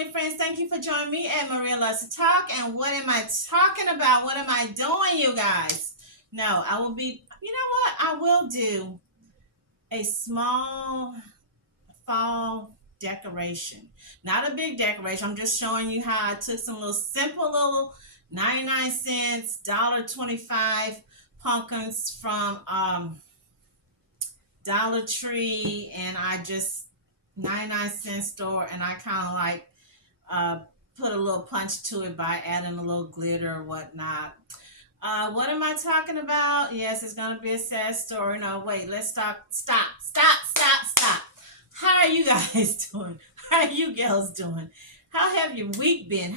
family, friends. Thank you for joining me at Maria Loves to Talk. And what am I talking about? What am I doing, you guys? No, I will be, you know what? I will do a small fall decoration. Not a big decoration. I'm just showing you how I took some little simple little 99 cents, $1.25 pumpkins from Dollar Tree, and I just 99-cent store, and I kind of like uh, put a little punch to it by adding a little glitter or whatnot. What am I talking about? Yes, it's gonna be a sad story. No, wait, let's stop. How are you guys doing? How are you girls doing? How have your week been?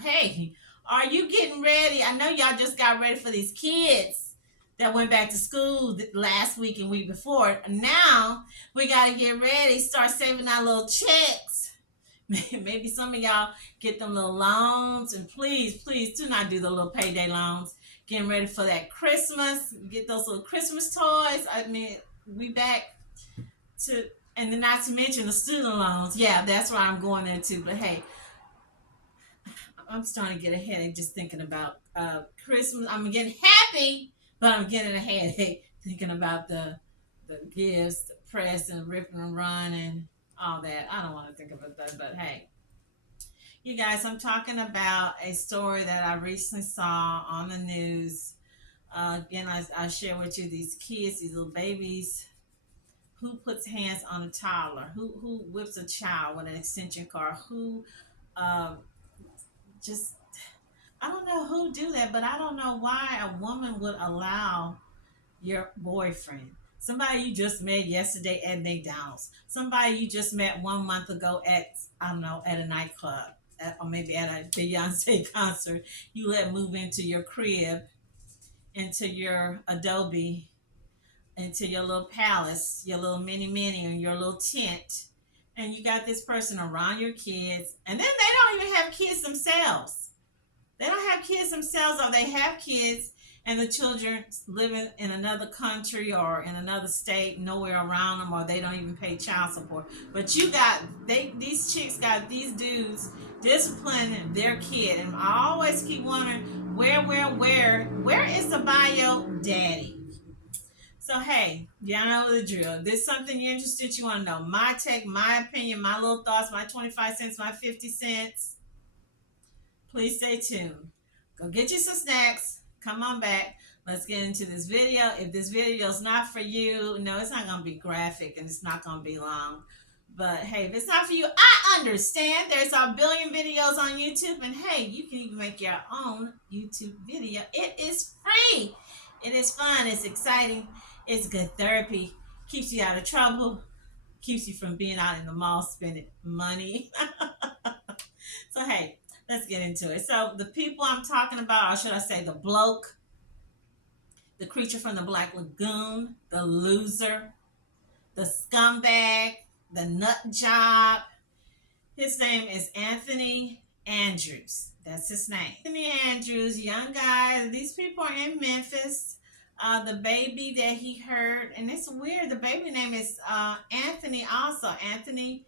Hey, are you getting ready? I know y'all just got ready for these kids that went back to school last week and week before. Now we gotta get ready, start saving our little checks. Maybe some of y'all get them little loans, and please do not do the little payday loans. Getting ready for that Christmas, get those little Christmas toys. I mean, we back to, and then not to mention the student loans. Yeah, that's where I'm going there too. But hey, I'm starting to get a headache just thinking about Christmas. I'm getting happy, but I'm getting a headache thinking about the gifts, the press and rip and run and all that. I don't want to think about that, but hey, you guys, I'm talking about a story that I recently saw on the news. Again, I share with you these kids, these little babies. Who puts hands on a toddler? Who whips a child with an extension cord? Who uh, just I don't know who do that, but I don't know why a woman would allow your boyfriend, somebody you just met yesterday at McDonald's, somebody you just met 1 month ago at, I don't know, at a nightclub, or maybe at a Beyonce concert, you let move into your crib, into your adobe, into your little palace, your little mini and your little tent, and you got this person around your kids, and then they don't even have kids themselves. They don't have kids themselves, or they have kids and the children living in another country or in another state, nowhere around them, or they don't even pay child support. But these chicks got these dudes disciplining their kid, and I always keep wondering where is the bio daddy? So hey, y'all know the drill. This is something you're interested, you want to know my take, my opinion, my little thoughts, my 25 cents, my 50 cents. Please stay tuned. Go get you some snacks. Come on back. Let's get into this video. If this video is not for you, no, it's not going to be graphic and it's not going to be long. But hey, if it's not for you, I understand. There's a billion videos on YouTube. And hey, you can even make your own YouTube video. It is free. It is fun. It's exciting. It's good therapy. Keeps you out of trouble. Keeps you from being out in the mall spending money. So hey, let's get into it. So the people I'm talking about, or should I say the bloke, the creature from the Black Lagoon, the loser, the scumbag, the nut job. His name is Anthony Andrews. That's his name. Anthony Andrews, young guy. These people are in Memphis. The baby that he heard, and it's weird, the baby name is Anthony also. Anthony,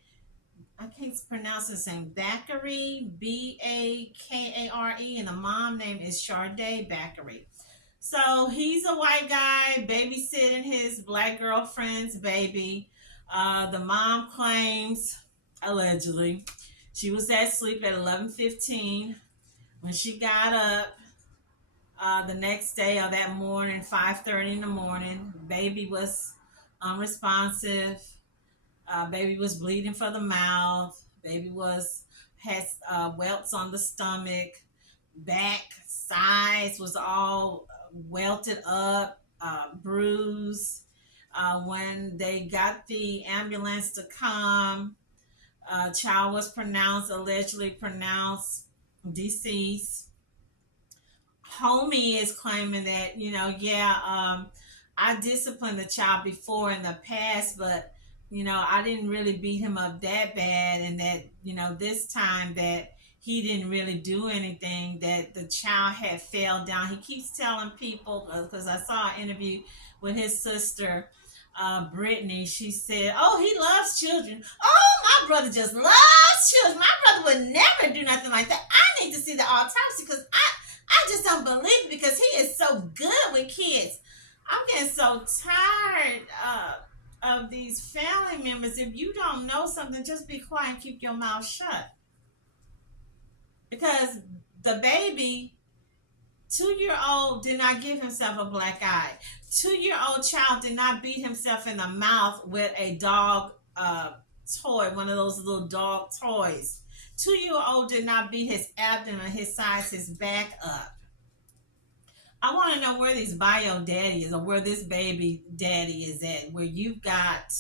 I can't pronounce his name, Bakare, Bakare, and the mom name is Sharday Bakare. So he's a white guy babysitting his black girlfriend's baby. The mom claims, allegedly, she was asleep at 11:15 when she got up the next day or that morning, 5:30 in the morning. Baby was unresponsive. Baby was bleeding from the mouth. Baby had welts on the stomach, back, sides was all welted up, bruised. When they got the ambulance to come, child was allegedly pronounced deceased. Homie is claiming that, I disciplined the child before in the past, but I didn't really beat him up that bad, and that this time that he didn't really do anything, that the child had fell down. He keeps telling people, because I saw an interview with his sister, Brittany, she said, "Oh, he loves children. Oh, my brother just loves children. My brother would never do nothing like that. I need to see the autopsy because I just don't believe it because he is so good with kids." I'm getting so tired of these family members. If you don't know something, just be quiet and keep your mouth shut. Because the baby 2 year old did not give himself a black eye. 2 year old child did not beat himself in the mouth with a dog toy, one of those little dog toys. 2 year old did not beat his abdomen, his sides, his back up. I want to know where these bio daddy is or where this baby daddy is at, where you've got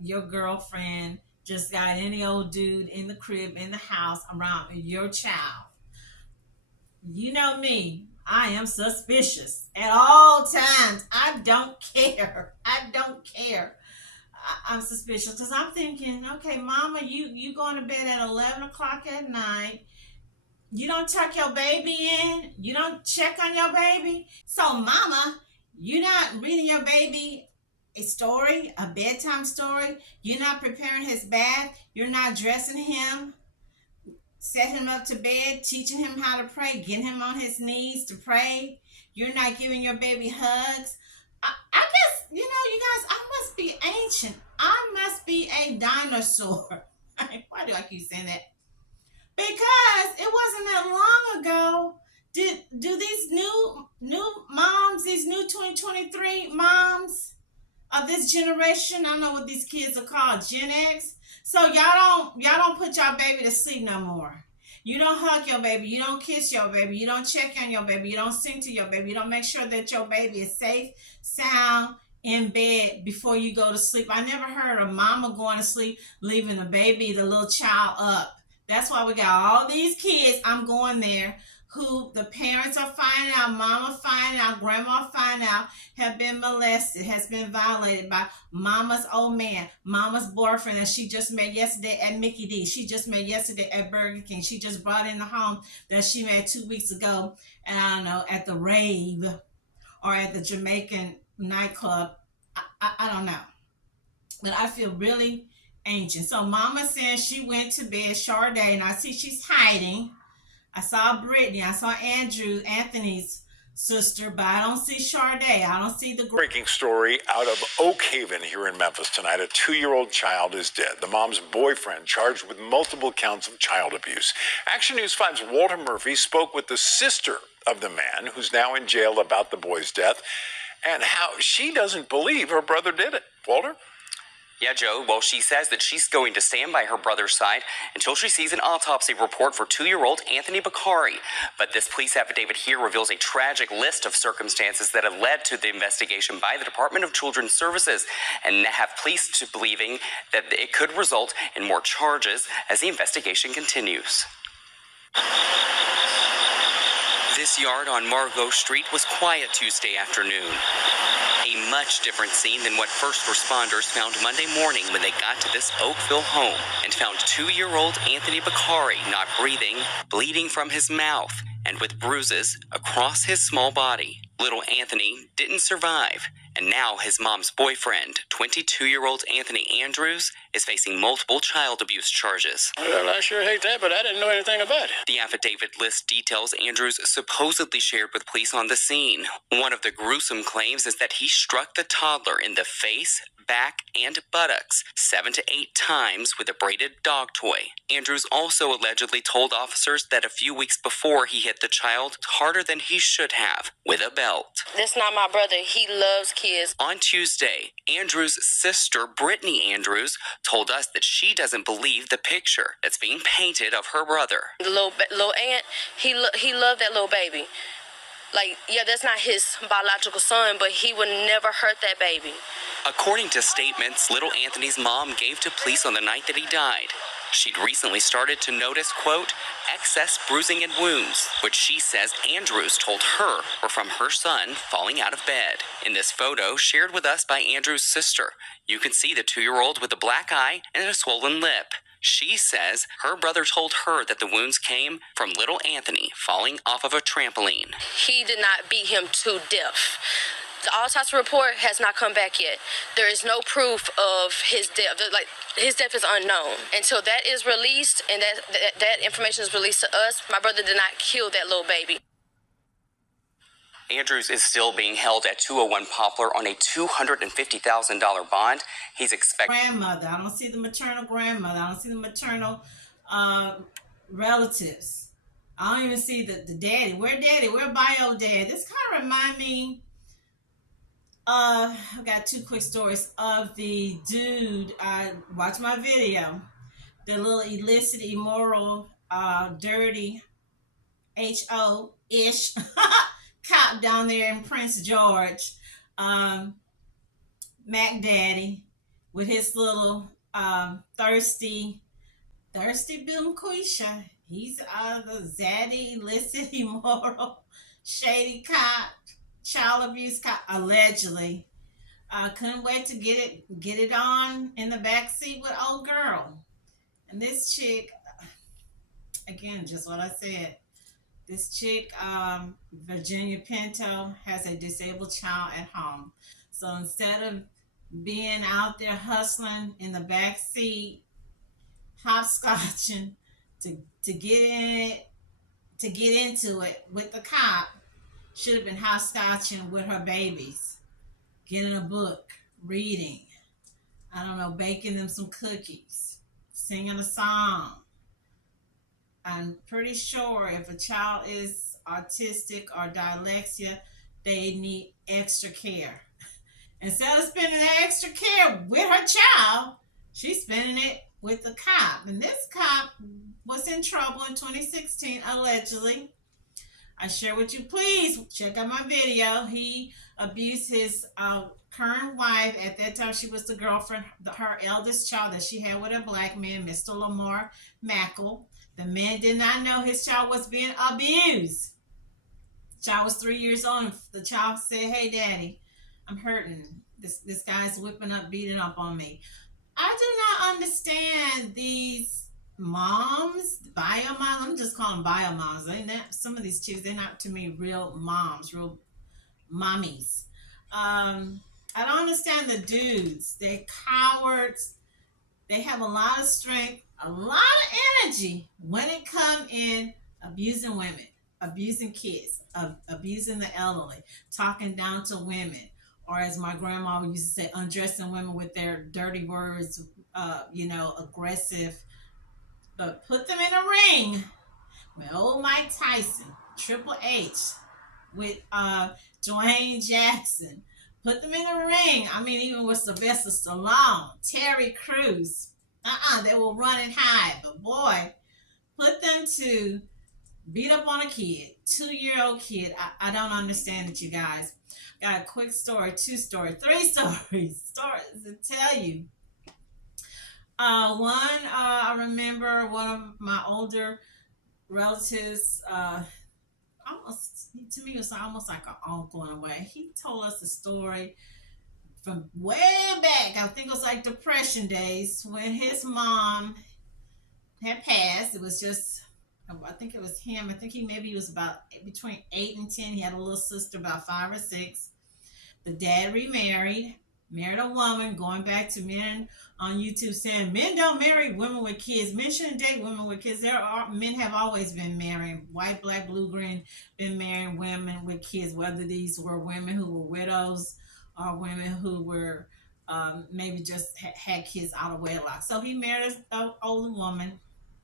your girlfriend just got any old dude in the crib, in the house around your child. You know me. I am suspicious at all times. I don't care. I don't care. I'm suspicious because I'm thinking, okay, mama, you going to bed at 11 o'clock at night. You don't tuck your baby in. You don't check on your baby. So, mama, you're not reading your baby a story, a bedtime story. You're not preparing his bath. You're not dressing him, set him up to bed, teaching him how to pray, getting him on his knees to pray. You're not giving your baby hugs. I guess, you guys, I must be ancient. I must be a dinosaur. Why do I keep saying that? Because it wasn't that long ago. Do these new moms, these new 2023 moms of this generation, I don't know what these kids are called, Gen X. So y'all don't put your baby to sleep no more. You don't hug your baby. You don't kiss your baby. You don't check on your baby. You don't sing to your baby. You don't make sure that your baby is safe, sound, in bed before you go to sleep. I never heard of mama going to sleep, leaving the baby, the little child up. That's why we got all these kids. I'm going there who the parents are finding out, mama finding out, grandma finding out, have been molested, has been violated by mama's old man, mama's boyfriend that she just met yesterday at Mickey D. She just met yesterday at Burger King. She just brought in the home that she met 2 weeks ago, and I don't know, at the rave or at the Jamaican nightclub. I don't know. But I feel really ancient. So mama says she went to bed, Sharday, and I see she's hiding. I saw Brittany. I saw Anthony's sister, but I don't see Sharday. I don't see the breaking story out of Oak Haven here in Memphis tonight. A 2-year-old child is dead. The mom's boyfriend charged with multiple counts of child abuse. Action News 5's Walter Murphy spoke with the sister of the man who's now in jail about the boy's death and how she doesn't believe her brother did it. Walter? Yeah, Joe. Well, she says that she's going to stand by her brother's side until she sees an autopsy report for 2-year-old Anthony Bakare. But this police affidavit here reveals a tragic list of circumstances that have led to the investigation by the Department of Children's Services and have police to believing that it could result in more charges as the investigation continues. This yard on Margot Street was quiet Tuesday afternoon. A much different scene than what first responders found Monday morning when they got to this Oakville home and found 2-year-old Anthony Bakare not breathing, bleeding from his mouth, and with bruises across his small body. Little Anthony didn't survive, and now his mom's boyfriend, 22-year-old Anthony Andrews, is facing multiple child abuse charges. Well, I sure hate that, but I didn't know anything about it. The affidavit lists details Andrews supposedly shared with police on the scene. One of the gruesome claims is that he struck the toddler in the face, back, and buttocks 7 to 8 times with a braided dog toy. Andrews also allegedly told officers that a few weeks before he hit the child harder than he should have with a belt. That's not my brother. He loves kids. On Tuesday, Andrews' sister, Brittany Andrews, told us that she doesn't believe the picture that's being painted of her brother. The little aunt, he loved that little baby. Like, yeah, that's not his biological son, but he would never hurt that baby. According to statements little Anthony's mom gave to police on the night that he died, she'd recently started to notice, quote, excess bruising and wounds, which she says Andrews told her were from her son falling out of bed. In this photo shared with us by Andrews' sister, you can see the 2-year-old with a black eye and a swollen lip. She says her brother told her that the wounds came from little Anthony falling off of a trampoline. He did not beat him to death. The autopsy report has not come back yet. There is no proof of his death. Like, his death is unknown. Until that is released and that information is released to us, my brother did not kill that little baby. Andrews is still being held at 201 Poplar on a $250,000 bond. He's expected. Grandmother. I don't see the maternal grandmother. I don't see the maternal relatives. I don't even see the daddy. Where daddy? Where bio dad? This kind of remind me. I got two quick stories of the dude. Watch my video. The little illicit, immoral, dirty, HO-ish cop down there in Prince George, Mac Daddy, with his little thirsty Bill Quisha. He's the zaddy, illicit, immoral, shady cop, child abuse cop, allegedly. I couldn't wait to get it on in the back seat with old girl. And this chick, again, just what I said. This chick, Virginia Pinto, has a disabled child at home. So instead of being out there hustling in the back seat, hopscotching to get into it with the cop, should have been hopscotching with her babies, getting a book, reading, I don't know, baking them some cookies, singing a song. I'm pretty sure if a child is autistic or dyslexia, they need extra care. Instead of spending that extra care with her child, she's spending it with the cop. And this cop was in trouble in 2016, allegedly. I share with you, please check out my video. He abused his current wife. At that time, she was the girlfriend, her eldest child that she had with a black man, Mr. Lamar Mackle. The man did not know his child was being abused. The child was 3 years old, and the child said, "Hey, Daddy, I'm hurting. This guy's whipping up, beating up on me." I do not understand these moms, bio moms. I'm just calling them bio moms. Some of these chicks, they're not to me real moms, real mommies. I don't understand the dudes. They're cowards. They have a lot of strength, a lot of energy when it comes in abusing women, abusing kids, abusing the elderly, talking down to women, or as my grandma used to say, undressing women with their dirty words, aggressive. But put them in a ring with old Mike Tyson, Triple H, with Dwayne Jackson. Put them in a ring. I mean, even with Sylvester Stallone, Terry Crews. They will run and hide. But boy, put them to beat up on a kid, 2-year-old kid. I don't understand it, you guys. Got a quick story, 2 stories, 3 stories to tell you. I remember one of my older relatives, to me, it was almost like an uncle in a way. He told us a story from way back. I think it was like Depression days when his mom had passed. It was just, I think it was him. I think he was about between 8 and 10. He had a little sister about 5 or 6. The dad remarried, married a woman, going back to men on YouTube saying men don't marry women with kids. Men shouldn't date women with kids. Men have always been marrying, white, black, blue, green, been marrying women with kids, whether these were women who were widows or women who were maybe just had kids out of wedlock. So he married an older woman,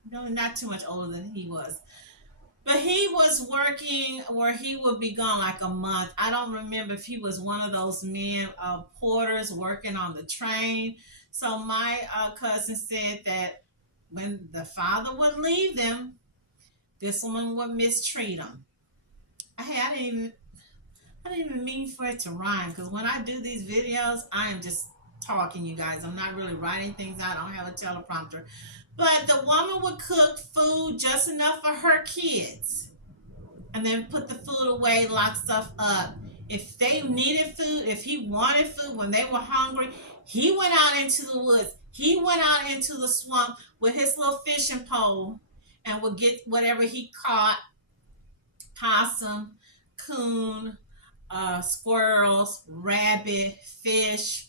not too much older than he was. But he was working where he would be gone like a month. I don't remember if he was one of those men, porters working on the train. So my cousin said that when the father would leave them, this woman would mistreat him. I didn't even mean for it to rhyme, because when I do these videos, I am just talking, you guys. I'm not really writing things out. I don't have a teleprompter. But the woman would cook food just enough for her kids and then put the food away, lock stuff up. If they needed food, if he wanted food, when they were hungry, he went out into the woods. He went out into the swamp with his little fishing pole and would get whatever he caught, possum, coon, squirrels, rabbit, fish,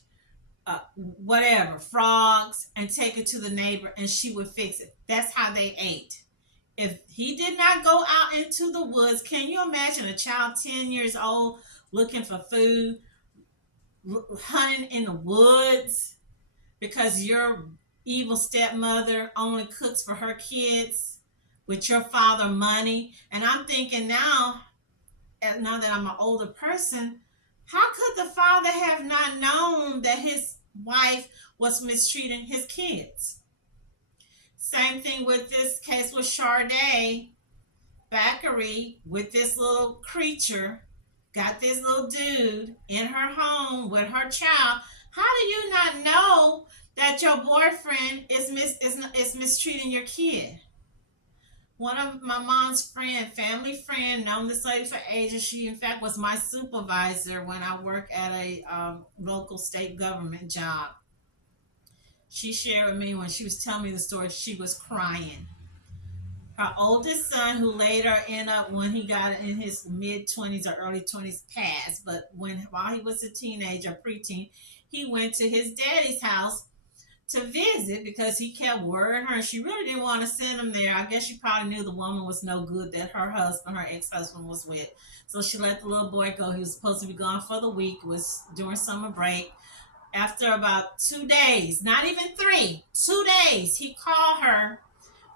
whatever, frogs, and take it to the neighbor, and she would fix it. That's how they ate. If he did not go out into the woods, can you imagine a child 10 years old looking for food, hunting in the woods because your evil stepmother only cooks for her kids with your father money? And I'm thinking now that I'm an older person, how could the father have not known that his wife was mistreating his kids? Same thing with this case with Sharday Bakare, with this little creature, got this little dude in her home with her child. How do you not know that your boyfriend is mistreating your kid? One of my mom's family friend, known this lady for ages. She, in fact, was my supervisor when I worked at a local state government job. She shared with me when she was telling me the story, she was crying. Her oldest son, who later ended up, when he got in his mid-20s or early 20s, passed. But while he was a teenager, preteen, he went to his daddy's house to visit because he kept worrying her, and she really didn't want to send him there. I guess she probably knew the woman was no good that her ex-husband was with. So she let the little boy go. He was supposed to be gone for the week, was during summer break. After about 2 days, not even 3, 2 days, he called her,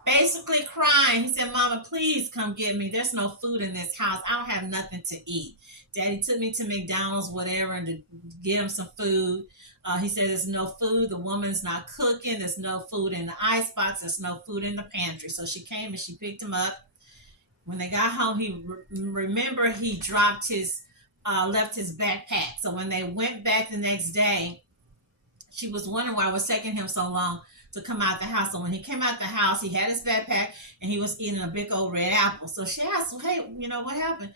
basically crying. He said, "Mama, please come get me. There's no food in this house. I don't have nothing to eat. Daddy took me to McDonald's, whatever, and to get him some food." He said, "There's no food. The woman's not cooking. There's no food in the icebox. There's no food in the pantry." So she came and she picked him up. When they got home, remember he dropped left his backpack. So when they went back the next day, she was wondering why it was taking him so long to come out the house. So when he came out the house, he had his backpack and he was eating a big old red apple. So she asked, "Well, hey, what happened?"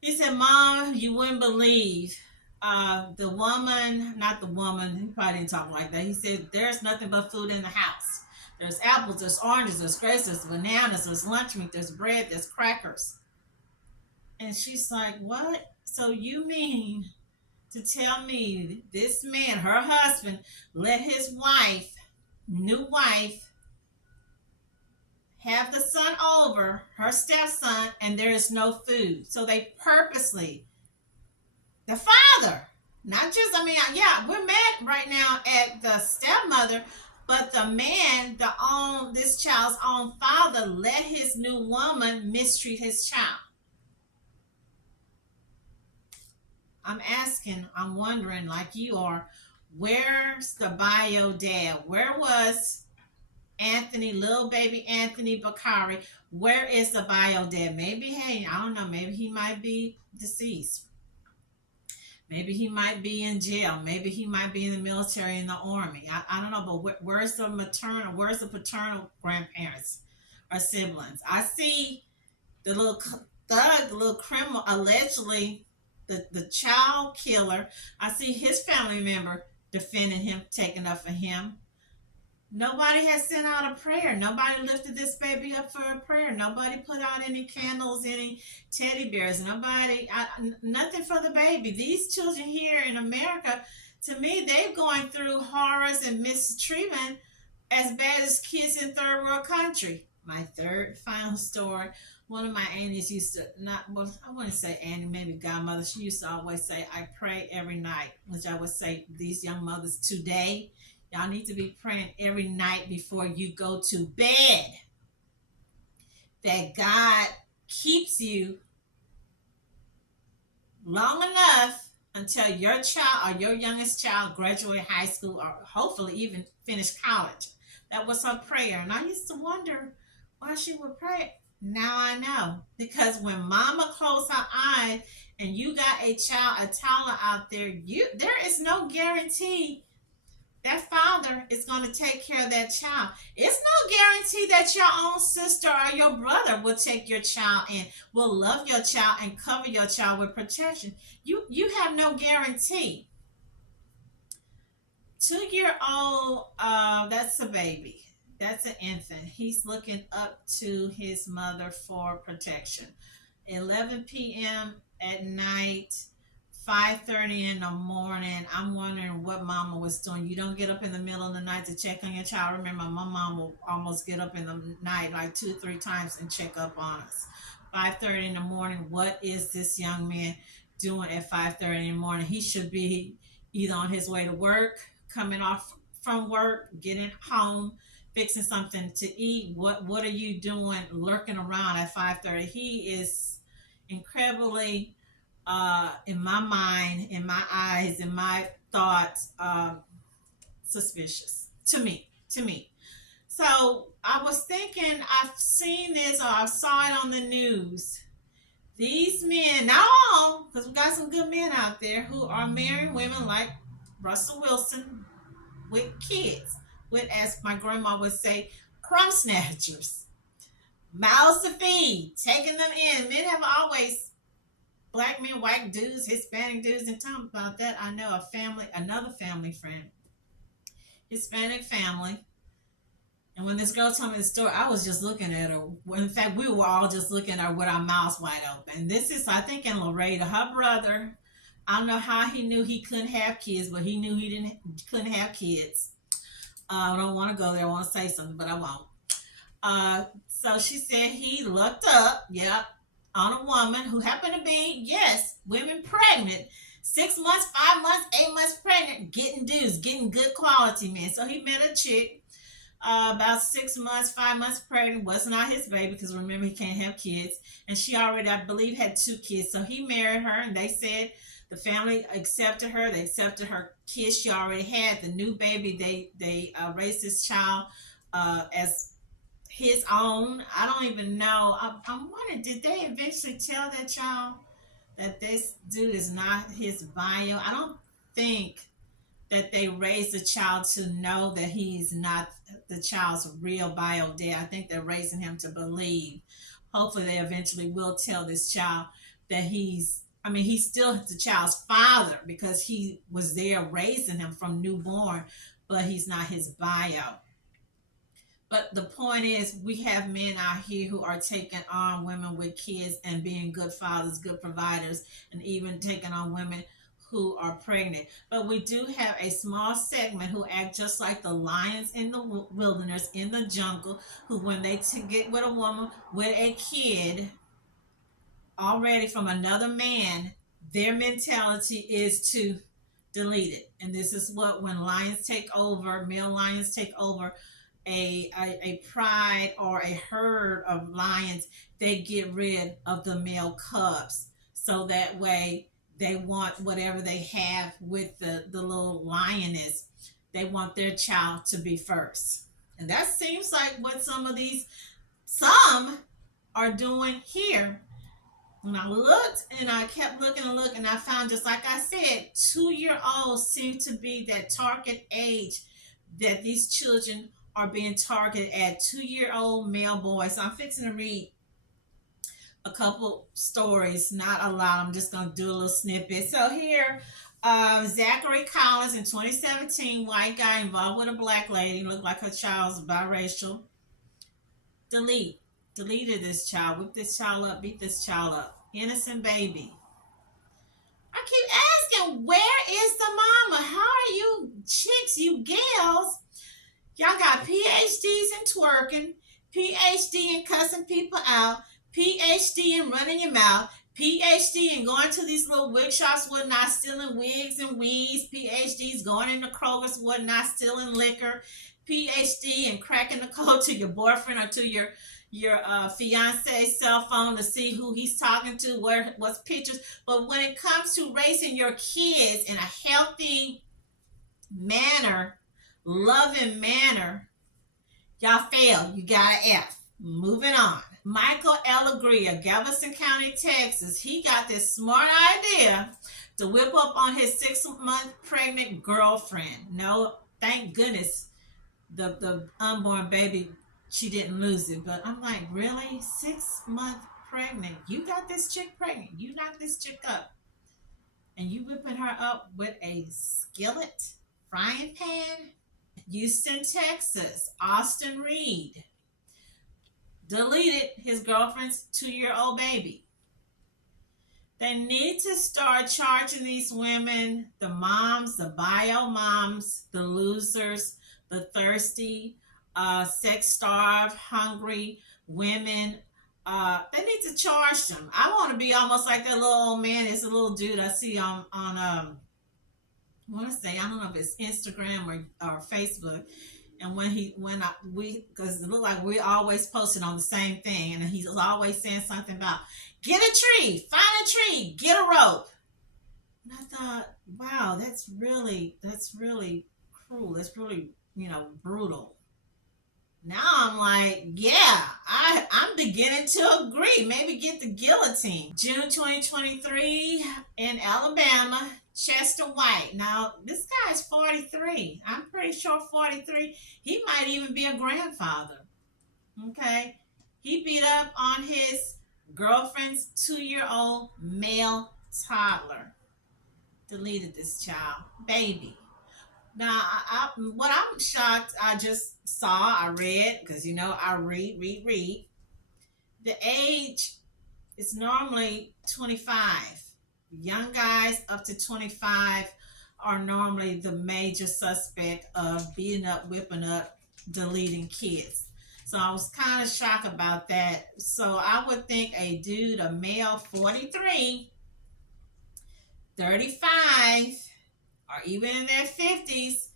He said, "Mom, you wouldn't believe the woman, not the woman," he probably didn't talk like that. He said, "There's nothing but food in the house. There's apples, there's oranges, there's grapes, there's bananas, there's lunch meat, there's bread, there's crackers." And she's like, "What? So you mean to tell me this man, her husband, let his new wife, have the son over, her stepson, and there is no food?" So they purposely, the father, not just, yeah, we're mad right now at the stepmother, but the man, this child's own father, let his new woman mistreat his child. I'm wondering, like you are, where's the bio dad? Where was Anthony, little baby Anthony Bakare? Where is the bio dad? Maybe, hey, I don't know, maybe he might be deceased. Maybe he might be in jail. Maybe he might be in the military, in the army. I don't know, but where's the paternal grandparents or siblings? I see the little thug, the little criminal, allegedly the child killer. I see his family member defending him, taking up for him. Nobody has sent out a prayer. Nobody lifted this baby up for a prayer. Nobody put out any candles, any teddy bears. Nothing for the baby. These children here in America, to me, they're going through horrors and mistreatment as bad as kids in third world country. My third final story. One of my aunties used to, I wouldn't say auntie, maybe godmother. She used to always say, "I pray every night," which I would say, these young mothers today, y'all need to be praying every night before you go to bed, that God keeps you long enough until your child or your youngest child graduate high school or hopefully even finish college. That was her prayer. And I used to wonder why she would pray. Now I know. Because when mama closed her eyes and you got a toddler out there, there is no guarantee that father is going to take care of that child. It's no guarantee that your own sister or your brother will take your child and will love your child and cover your child with protection. You have no guarantee. 2-year-old, that's a baby. That's an infant. He's looking up to his mother for protection. 11 p.m. at night, 5:30 in the morning. I'm wondering what mama was doing. You don't get up in the middle of the night to check on your child. Remember, my mom will almost get up in the night like 2 or 3 times and check up on us. 5:30 in the morning. What is this young man doing at 5:30 in the morning? He should be either on his way to work, coming off from work, getting home, fixing something to eat. What are you doing lurking around at 5:30? He is incredibly in my mind, in my eyes, in my thoughts, suspicious to me. So I was thinking, I've seen this or I saw it on the news. These men, not all, because we got some good men out there who are marrying women like Russell Wilson with kids, with, as my grandma would say, crumb snatchers, mouths to feed, taking them in. Men have always, black men, white dudes, Hispanic dudes, and talking about that. I know a family, another family friend, Hispanic family. And when this girl told me the story, I was just looking at her. In fact, we were all just looking at her with our mouths wide open. This is, I think, in Laredo. Her brother, I don't know how he knew he couldn't have kids, but he knew couldn't have kids. I don't want to go there. I want to say something, but I won't. So she said he looked up, yep, on a woman who happened to be, yes, women pregnant, 6 months, 5 months, 8 months pregnant, getting dudes, getting good quality men. So he met a chick about 6 months, 5 months pregnant, was not his baby because remember he can't have kids, and she already, I believe, had 2 kids. So he married her, and they said the family accepted her. They accepted her kids she already had. The new baby, they raised this child as his own. I don't even know. I'm wondering, did they eventually tell that child that this dude is not his bio? I don't think that they raised the child to know that he's not the child's real bio dad. I think they're raising him to believe. Hopefully, they eventually will tell this child that he's still the child's father because he was there raising him from newborn, but he's not his bio. But the point is, we have men out here who are taking on women with kids and being good fathers, good providers, and even taking on women who are pregnant. But we do have a small segment who act just like the lions in the wilderness, in the jungle, who when they get with a woman with a kid already from another man, their mentality is to delete it. And this is what, when lions take over, male lions take over a pride or a herd of lions, they get rid of the male cubs. So that way they want whatever they have with the little lioness, they want their child to be first. And that seems like what some are doing here. When I looked and I kept looking and looking, I found, just like I said, 2-year-olds seem to be that target age that these children are being targeted at. 2-year-old male boys. So I'm fixing to read a couple stories, not a lot. I'm just going to do a little snippet. So here, Zachary Collins in 2017, white guy involved with a black lady, looked like her child's biracial. Deleted this child, whipped this child up, beat this child up. Innocent baby. I keep asking, where is the mama? How are you chicks, you gals? Y'all got PhDs in twerking, PhD in cussing people out, PhD in running your mouth, PhD in going to these little wig shops, whatnot, stealing wigs and weaves, PhDs going into Kroger's, whatnot, stealing liquor, PhD in cracking the code to your boyfriend or to your fiance's cell phone to see who he's talking to, what's pictures. But when it comes to raising your kids in a healthy manner, loving manner, y'all fail. You got an F. Moving on. Michael Allegria, Galveston County, Texas. He got this smart idea to whip up on his 6-month pregnant girlfriend. No, thank goodness the unborn baby, she didn't lose it. But I'm like, really? 6-month pregnant? You got this chick pregnant. You knocked this chick up. And you whipping her up with a skillet, frying pan? Houston, Texas. Austin Reed deleted his girlfriend's 2-year-old baby. They need to start charging these women, the moms, the bio moms, the losers, the thirsty, sex starved, hungry women. They need to charge them. I want to be almost like that little old man. It's a little dude I see on I want to say, I don't know if it's Instagram or Facebook. And we because it looked like we're always posting on the same thing, and he's always saying something about get a tree, find a tree, get a rope. And I thought, wow, that's really cruel. That's really brutal. Now I'm like, yeah, I'm beginning to agree. Maybe get the guillotine. June 2023 in Alabama, Chester White. Now, this guy's 43. I'm pretty sure 43. He might even be a grandfather. Okay? He beat up on his girlfriend's 2-year-old male toddler. Deleted this child. Baby. Now, what I'm shocked, I just saw, I read, because I read. The age is normally 25. Young guys up to 25 are normally the major suspect of beating up, whipping up, deleting kids. So I was kind of shocked about that. So I would think a dude, a male, 43, 35, or even in their 50s,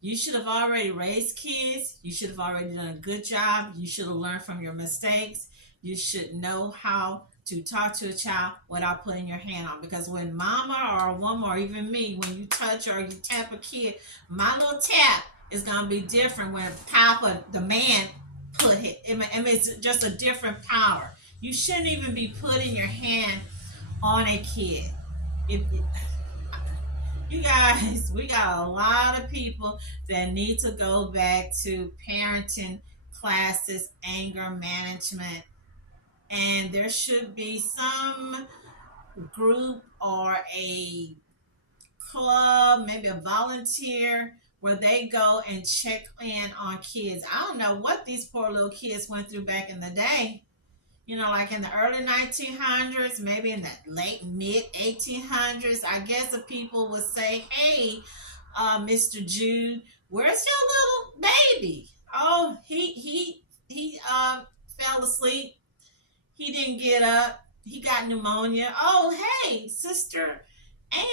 you should have already raised kids. You should have already done a good job. You should have learned from your mistakes. You should know how to talk to a child without putting your hand on. Because when mama or a woman or even me, when you touch or you tap a kid, my little tap is going to be different when Papa, the man, put it. I mean, it's just a different power. You shouldn't even be putting your hand on a kid. You guys, we got a lot of people that need to go back to parenting classes, anger management, and there should be some group or a club, maybe a volunteer, where they go and check in on kids. I don't know what these poor little kids went through back in the day. Like in the early 1900s, maybe in the late mid 1800s, I guess the people would say, hey, Mr. Jude, where's your little baby? Oh, he fell asleep. He didn't get up. He got pneumonia. Oh, hey, Sister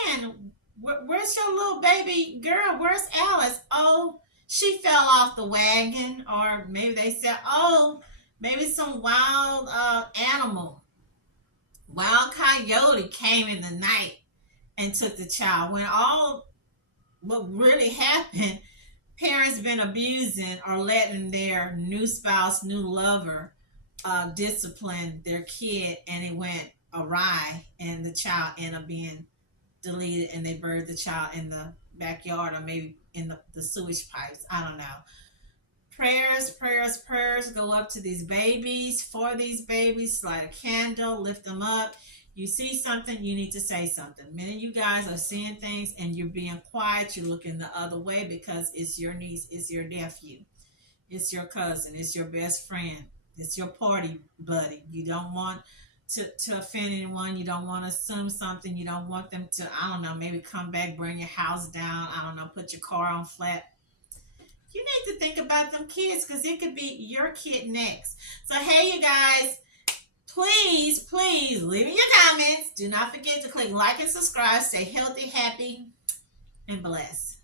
Ann, where's your little baby girl? Where's Alice? Oh, she fell off the wagon. Or maybe they said, oh, maybe some wild animal, wild coyote came in the night and took the child. When all what really happened, parents been abusing or letting their new spouse, new lover discipline their kid, and it went awry, and the child ended up being deleted, and they buried the child in the backyard or maybe in the sewage pipes. I don't know. Prayers go up to these babies, for these babies. Light a candle, lift them up. You see something, you need to say something. Many of you guys are seeing things and you're being quiet. You're looking the other way because it's your niece, it's your nephew, it's your cousin, it's your best friend, it's your party buddy. You don't want to offend anyone. You don't want to assume something. You don't want them to, I don't know, maybe come back, burn your house down. I don't know, put your car on flat. You need to think about them kids, because it could be your kid next. So, hey, you guys, please leave me your comments. Do not forget to click like and subscribe. Stay healthy, happy, and blessed.